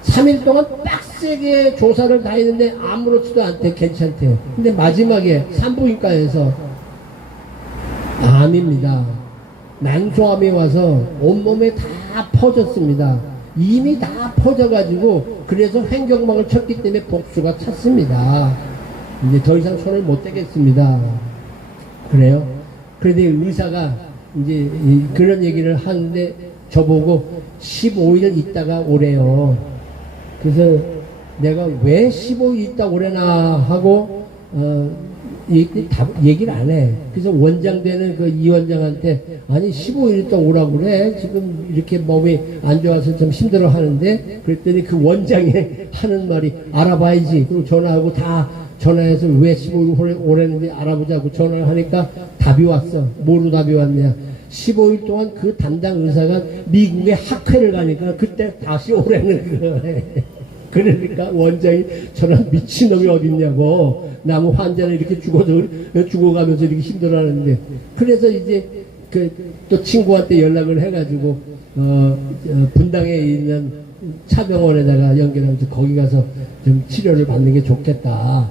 3일 동안 빡세게 조사를 다 했는데 아무렇지도 않대. 괜찮대요. 근데 마지막에 산부인과에서 암입니다. 난소암이 와서 온몸에 다 퍼졌습니다. 이미 다 퍼져가지고 그래서 횡격막을 쳤기 때문에 복수가 찼습니다. 이제 더 이상 손을 못 대겠습니다. 그래요. 그런데 의사가 이제 그런 얘기를 하는데 저보고 15일 있다가 오래요. 그래서 내가 왜 15일 있다 오래나 하고 얘기를 안 해. 그래서 원장 되는 그 이 원장한테 아니 15일 있다 오라고 그래. 지금 이렇게 몸이 안 좋아서 좀 힘들어 하는데 그랬더니 그 원장이 하는 말이 알아봐야지. 그리고 전화하고 다 전화해서 왜 15일 오래는지 알아보자고 전화를 하니까 답이 왔어. 뭐로 답이 왔냐. 15일 동안 그 담당 의사가 미국에 학회를 가니까 그때 다시 오래는 거예요. 그러니까 원장이 저런 미친놈이 어딨냐고. 나무 환자는 이렇게 죽어가면서 이렇게 힘들어하는데. 그래서 이제 또 친구한테 연락을 해가지고 분당에 있는 차병원에다가 연결하면서 거기 가서 좀 치료를 받는 게 좋겠다.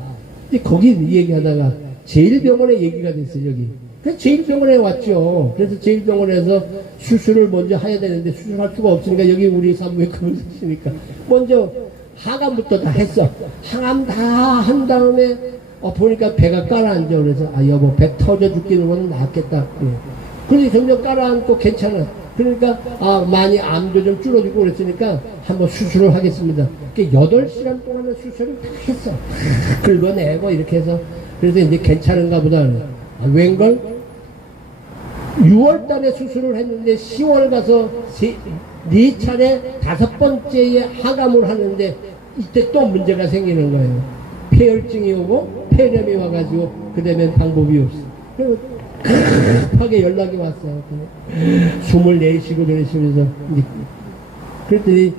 거기 얘기하다가 제일병원에 얘기가 됐어요. 여기 그래서 제1병원에 왔죠. 그래서 제1병원에서 수술을 먼저 해야 되는데 수술할 수가 없으니까 여기 우리 산부인과 의사시니까 먼저 항암부터 다 했어. 항암 다 한 다음에 보니까 배가 깔아앉아. 그래서 여보 배 터져 죽기는 거는 낫겠다. 그래서 점점 깔아앉고 괜찮아. 그러니까 많이 암도 좀 줄어들고 그랬으니까 한번 수술을 하겠습니다. 8시간 동안의 수술을 다 했어. 긁어내고 이렇게 해서 그래서 이제 괜찮은가 보다. 웬걸 6월 달에 수술을 했는데 10월 가서 4차례 5번째에 항암을 하는데 이때 또 문제가 생기는 거예요. 폐혈증이 오고 폐렴이 와가지고 그 다음에 방법이 없어. 그리고 급하게 연락이 왔어요. 24시고 그러시면서 그랬더니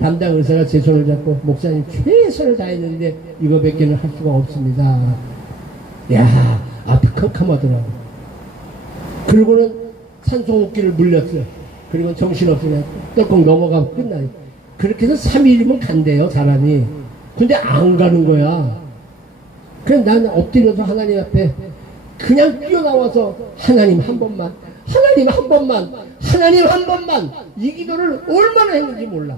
담당 의사가 제 손을 잡고 목사님 최선을 다했는데 이거밖에는 할 수가 없습니다. 야, 앞이 캄캄하더라고. 그리고는 산소호흡기를 물렸어요. 그리고 정신없으면 떨컥 넘어가고 끝나요. 그렇게 해서 3일이면 간대요, 사람이. 근데 안 가는 거야. 그래서 나는 엎드려서 하나님 앞에 그냥 뛰어나와서 하나님 한 번만, 하나님 한 번만, 하나님 한 번만, 이 기도를 얼마나 했는지 몰라.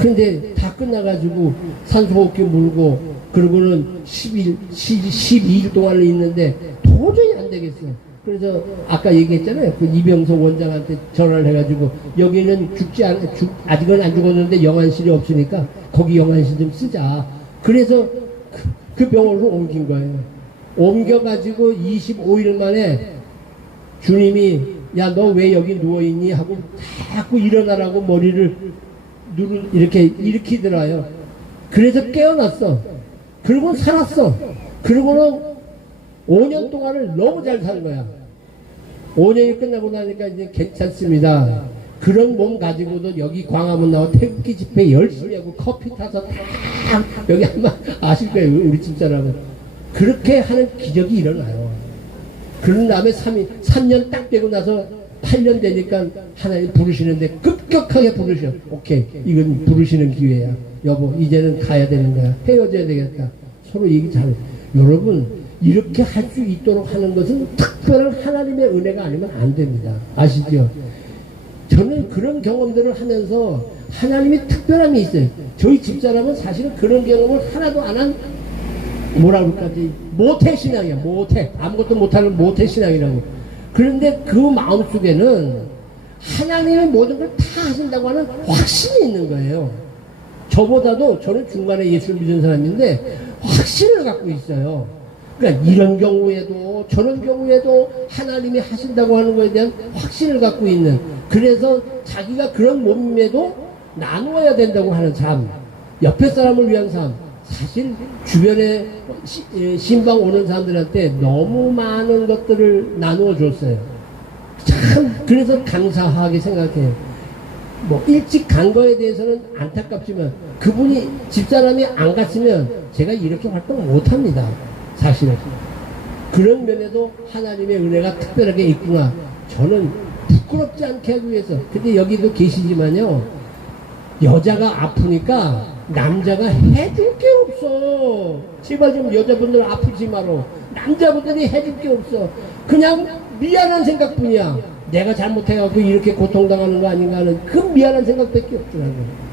근데 다 끝나가지고 산소호흡기 물고 그러고는 12일 동안을 있는데 도저히 안 되겠어요. 그래서 아까 얘기했잖아요. 그 이병석 원장한테 전화를 해가지고 여기는 아직은 안 죽었는데 영안실이 없으니까 거기 영안실 좀 쓰자. 그래서 그 병원으로 옮긴 거예요. 옮겨가지고 25일 만에 주님이 야, 너 왜 여기 누워있니? 하고 자꾸 일어나라고 머리를 이렇게 일으키더라요. 그래서 깨어났어. 그리고 살았어. 그리고는 5년 동안을 너무 잘 산 거야. 5년이 끝나고 나니까 이제 괜찮습니다. 그런 몸 가지고도 여기 광화문 나와 태극기 집회 열심히 하고 커피 타서 다 여기 아마 아실 거예요. 우리 집사람은. 그렇게 하는 기적이 일어나요. 그런 다음에 3년 딱 되고 나서 8년 되니까 하나님 부르시는데 급격하게 부르셔. 오케이, 이건 부르시는 기회야. 여보, 이제는 가야 되는 거야. 헤어져야 되겠다. 서로 얘기 잘해. 여러분, 이렇게 할 수 있도록 하는 것은 특별한 하나님의 은혜가 아니면 안 됩니다. 아시죠? 저는 그런 경험들을 하면서 하나님의 특별함이 있어요. 저희 집사람은 사실은 그런 경험을 하나도 안 한, 뭐라 그럴까지, 모태신앙이야. 모태. 아무것도 못하는 모태신앙이라고. 그런데 그 마음속에는 하나님의 모든 걸 다 하신다고 하는 확신이 있는 거예요. 저보다도 저는 중간에 예수를 믿은 사람인데 확신을 갖고 있어요. 그러니까 이런 경우에도 저런 경우에도 하나님이 하신다고 하는 것에 대한 확신을 갖고 있는, 그래서 자기가 그런 몸임에도 나누어야 된다고 하는 삶, 옆에 사람을 위한 삶. 사실 주변에 신방 오는 사람들한테 너무 많은 것들을 나누어 줬어요. 참 그래서 감사하게 생각해요. 뭐 일찍 간 거에 대해서는 안타깝지만 그분이 집사람이 안 갔으면 제가 이렇게 활동 못합니다. 사실은 그런 면에도 하나님의 은혜가 특별하게 있구나. 저는 부끄럽지 않게 하기 위해서. 근데 여기도 계시지만요, 여자가 아프니까 남자가 해줄 게 없어. 제발 좀 여자분들 아프지 마라. 남자분들이 해줄 게 없어. 그냥 미안한 생각뿐이야. 내가 잘못해갖고 이렇게 고통당하는 거 아닌가 하는 그 미안한 생각밖에 없더라고요.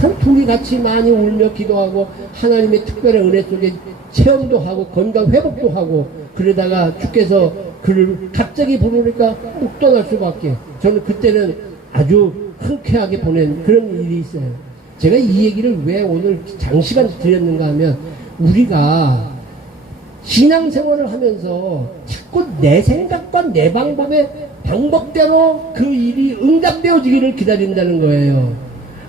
참 둘이 같이 많이 울며 기도하고 하나님의 특별한 은혜 속에 체험도 하고 건강 회복도 하고, 그러다가 주께서 그를 갑자기 부르니까 뚝 떠날 수밖에. 저는 그때는 아주 흔쾌하게 보낸 그런 일이 있어요. 제가 이 얘기를 왜 오늘 장시간 드렸는가 하면, 우리가 신앙생활을 하면서 자꾸 내 생각과 내 방법대로 그 일이 응답되어지기를 기다린다는 거예요.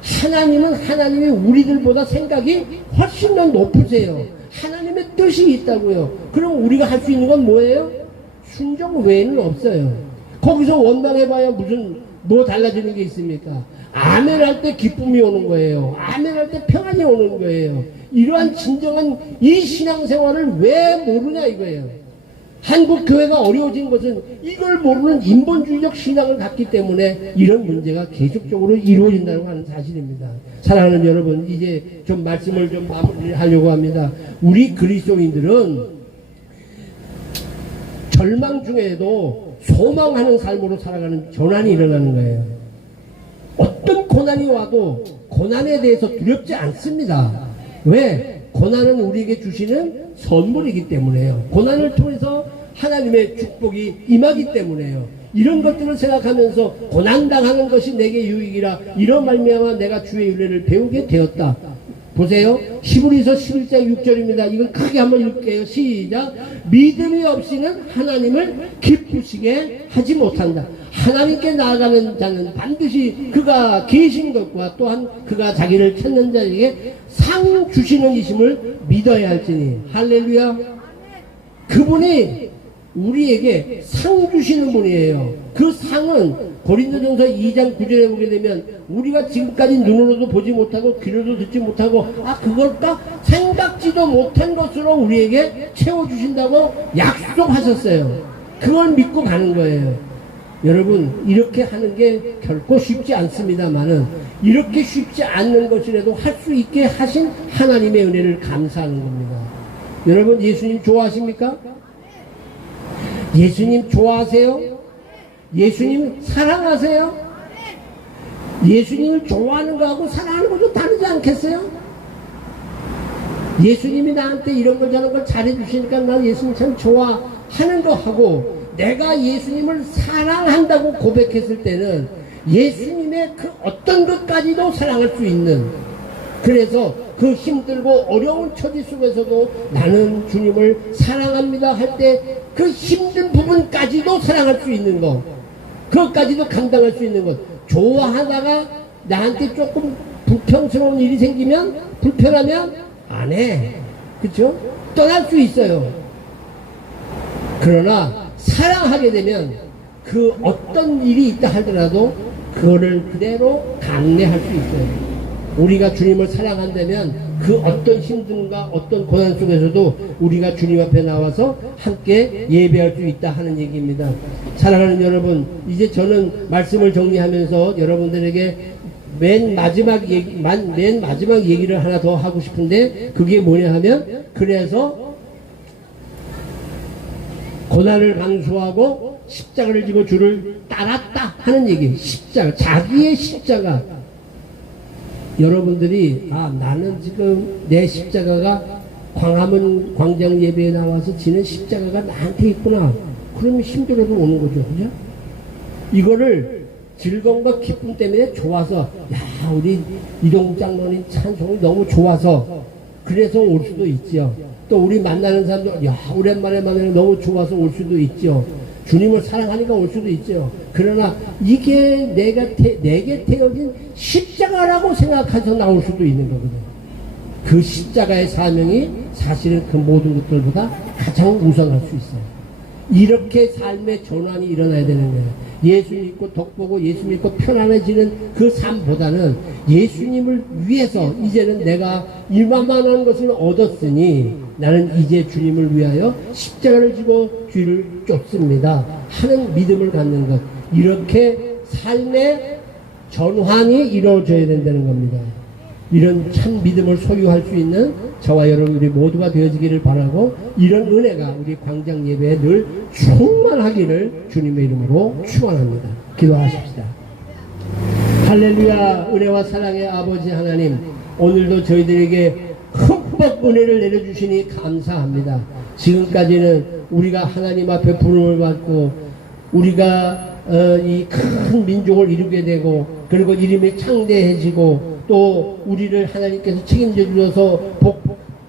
하나님은 하나님이 우리들보다 생각이 훨씬 더 높으세요. 하나님의 뜻이 있다고요. 그럼 우리가 할 수 있는 건 뭐예요? 순종 외에는 없어요. 거기서 원망해봐야 무슨 뭐 달라지는 게 있습니까? 아멘 할 때 기쁨이 오는 거예요. 아멘 할 때 평안이 오는 거예요. 이러한 진정한 이 신앙생활을 왜 모르냐 이거예요. 한국 교회가 어려워진 것은 이걸 모르는 인본주의적 신앙을 갖기 때문에 이런 문제가 계속적으로 이루어진다고 하는 사실입니다. 사랑하는 여러분, 이제 좀 말씀을 좀 마무리하려고 합니다. 우리 그리스도인들은 절망 중에도 소망하는 삶으로 살아가는 전환이 일어나는 거예요. 어떤 고난이 와도 고난에 대해서 두렵지 않습니다. 왜? 고난은 우리에게 주시는 선물이기 때문에요. 고난을 통해서 하나님의 축복이 임하기 때문에요. 이런 것들을 생각하면서 고난당하는 것이 내게 유익이라 이런 말미암아 내가 주의 윤례를 배우게 되었다. 보세요. 히브리서 11장 6절입니다. 이건 크게 한번 읽을게요. 시작. 믿음이 없이는 하나님을 기쁘시게 하지 못한다. 하나님께 나아가는 자는 반드시 그가 계신 것과 또한 그가 자기를 찾는 자에게 상 주시는 이심을 믿어야 할지니. 할렐루야. 그분이 우리에게 상 주시는 분이에요. 그 상은 고린도전서 2장 9절에 보게 되면 우리가 지금까지 눈으로도 보지 못하고 귀로도 듣지 못하고 그걸 딱 생각지도 못한 것으로 우리에게 채워주신다고 약속하셨어요. 그걸 믿고 가는 거예요. 여러분, 이렇게 하는 게 결코 쉽지 않습니다만은 이렇게 쉽지 않는 것이라도 할 수 있게 하신 하나님의 은혜를 감사하는 겁니다. 여러분, 예수님 좋아하십니까? 예수님 좋아하세요? 예수님 사랑하세요? 예수님을 좋아하는 거하고 사랑하는 것도 다르지 않겠어요? 예수님이 나한테 이런 걸 저런 걸 잘해주시니까 나 예수님 참 좋아하는 거하고 내가 예수님을 사랑한다고 고백했을 때는 예수님의 그 어떤 것까지도 사랑할 수 있는, 그래서 그 힘들고 어려운 처지 속에서도 나는 주님을 사랑합니다 할 때 그 힘든 부분까지도 사랑할 수 있는 것, 그것까지도 감당할 수 있는 것. 좋아하다가 나한테 조금 불평스러운 일이 생기면, 불편하면 안 해. 그쵸? 떠날 수 있어요. 그러나 사랑하게 되면 그 어떤 일이 있다 하더라도 그거를 그대로 감내할 수 있어요. 우리가 주님을 사랑한다면 그 어떤 힘듦과 어떤 고난 속에서도 우리가 주님 앞에 나와서 함께 예배할 수 있다 하는 얘기입니다. 사랑하는 여러분, 이제 저는 말씀을 정리하면서 여러분들에게 맨 마지막 얘기를 하나 더 하고 싶은데, 그게 뭐냐 하면, 그래서 고난을 강수하고 십자가를 지고 주를 따랐다 하는 얘기. 십자가, 자기의 십자가. 여러분들이 나는 지금 내 십자가가 광화문 광장 예배에 나와서 지는 십자가가 나한테 있구나. 그러면 힘들어도 오는 거죠. 그죠? 이거를 즐거움과 기쁨 때문에 좋아서, 우리 이동 장로님 찬송이 너무 좋아서 그래서 올 수도 있죠. 또 우리 만나는 사람도 오랜만에 만나는 너무 좋아서 올 수도 있죠. 주님을 사랑하니까 올 수도 있죠. 그러나 이게 내게 태어진 십자가라고 생각해서 나올 수도 있는 거거든요. 그 십자가의 사명이 사실은 그 모든 것들보다 가장 우선할 수 있어요. 이렇게 삶의 전환이 일어나야 되는 거예요. 예수 믿고 덕보고 예수 믿고 편안해지는 그 삶보다는 예수님을 위해서 이제는 내가 이만한 것을 얻었으니 나는 이제 주님을 위하여 십자가를 지고 주를 쫓습니다 하는 믿음을 갖는 것, 이렇게 삶의 전환이 이루어져야 된다는 겁니다. 이런 참 믿음을 소유할 수 있는 저와 여러분들이 모두가 되어지기를 바라고, 이런 은혜가 우리 광장 예배에 늘 충만하기를 주님의 이름으로 축원합니다. 기도하십시다. 할렐루야. 은혜와 사랑의 아버지 하나님, 오늘도 저희들에게 흠뻑 은혜를 내려주시니 감사합니다. 지금까지는 우리가 하나님 앞에 부름을 받고 우리가 이 큰 민족을 이루게 되고, 그리고 이름이 창대해지고, 또 우리를 하나님께서 책임져 주셔서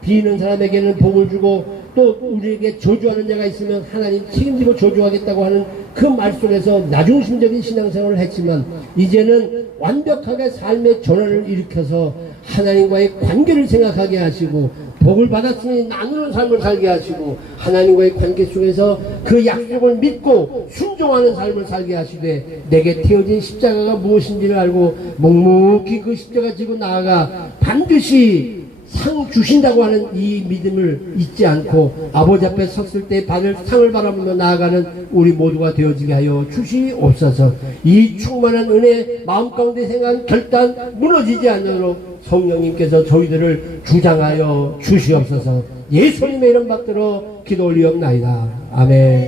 비는 사람에게는 복을 주고, 또 우리에게 저주하는 자가 있으면 하나님 책임지고 저주하겠다고 하는 그 말 속에서 나중심적인 신앙생활을 했지만, 이제는 완벽하게 삶의 전환을 일으켜서 하나님과의 관계를 생각하게 하시고, 복을 받았으니 나누는 삶을 살게 하시고, 하나님과의 관계 속에서 그 약속을 믿고 순종하는 삶을 살게 하시되, 내게 태어진 십자가가 무엇인지를 알고 묵묵히 그 십자가 지고 나아가 반드시 상 주신다고 하는 이 믿음을 잊지 않고 아버지 앞에 섰을 때 받을 상을 바라보며 나아가는 우리 모두가 되어지게 하여 주시옵소서. 이 충만한 은혜 마음 가운데 생각한 결단 무너지지 않도록 성령님께서 저희들을 주장하여 주시옵소서. 예수님의 이름 받들어 기도 올리옵나이다. 아멘.